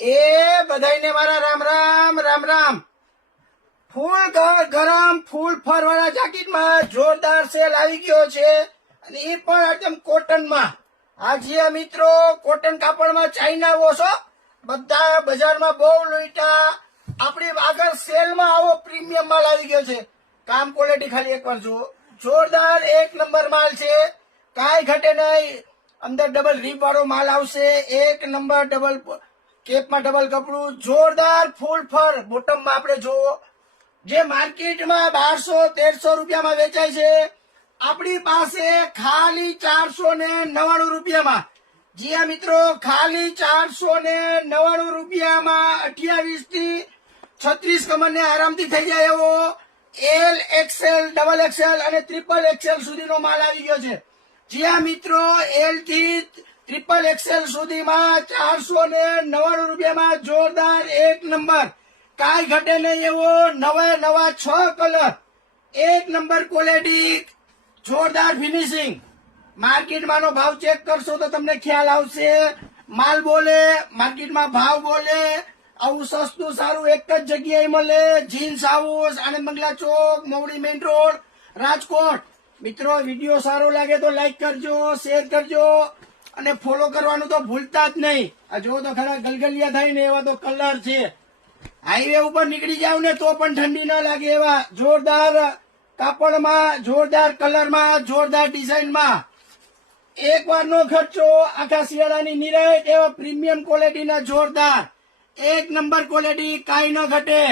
એ બધાઈને મારા રામ રામ રામ રામ. ફૂલ ગરમ ફૂલ ફર વાળા જાકીટમાં જોરદાર સેલ આવી ગયો છે અને એ પણ એકદમ કોટનમાં. આજે મિત્રો કોટન કાપડમાં ચાઇના વોશો બધા બજારમાં બહુ લૂંટા. આપણી આગળ સેલમાં આવો પ્રીમિયમ માલ આવી ગયો છે. કામ ક્વોલિટી ખાલી એકવાર જુઓ, જોરદાર એક નંબર માલ છે, કાંઈ ઘટે નહીં. અંદર ડબલ રીપ વાળો માલ આવશે, એક નંબર ડબલ કેપમાં ડબલ કપડું, જોરદાર ફૂલ ફર. બોટમમાં આપણે જોવો, જે માર્કેટમાં 1200-1300 રૂપિયામાં વેચાય છે, આપણી પાસે ખાલી 499 રૂપિયામાં. જી હા મિત્રો, ખાલી 499 રૂપિયામાં 28 થી 36 કમરને આરામથી થઈ જાય એવો એલ, એક્સેલ, ડબલ એક્સેલ અને ટ્રિપલ એક્સેલ સુધીનો માલ આવી ગયો છે. જી હા મિત્રો, એલ થી ટ્રિપલ એક્સેલ સુધીમાં 499 રૂપિયામાં જોરદાર એક નંબર, કાંઈ ઘટે નહીં એવો નવા 6 કલર, એક નંબર ક્વોલિટી, જોરદાર ફિનિશિંગ. માર્કેટમાંનો ભાવ ચેક કરશો તો તમને ખ્યાલ આવશે. માલ બોલે, માર્કેટમાં ભાવ બોલે. આવું સસ્તું સારું એક જ જગ્યાએ મળે. જીન્સ હાઉસ, આનંદ બંગલા ચોક, મોવડી મેઇન રોડ, રાજકોટ. મિત્રો વિડીયો સારો લાગે તો લાઈક કરજો, શેર કરજો અને ફોલો કરવાનું તો ભૂલતા જ નહીં. આ જો તો ખરા ગલગલિયા થાય ને એવા તો કલર છે. હાઈવે ઉપર નીકળી જાવ ને તો પણ ઠંડી ન લાગે એવા જોરદાર કાપડમાં, જોરદાર કલરમાં, જોરદાર ડિઝાઇનમાં. એક વારનો ખર્ચો, આખા શિયાળાની નિરાયત એવા પ્રીમિયમ ક્વોલિટીના જોરદાર એક નંબર ક્વોલિટી, કાંઈ ન ઘટે.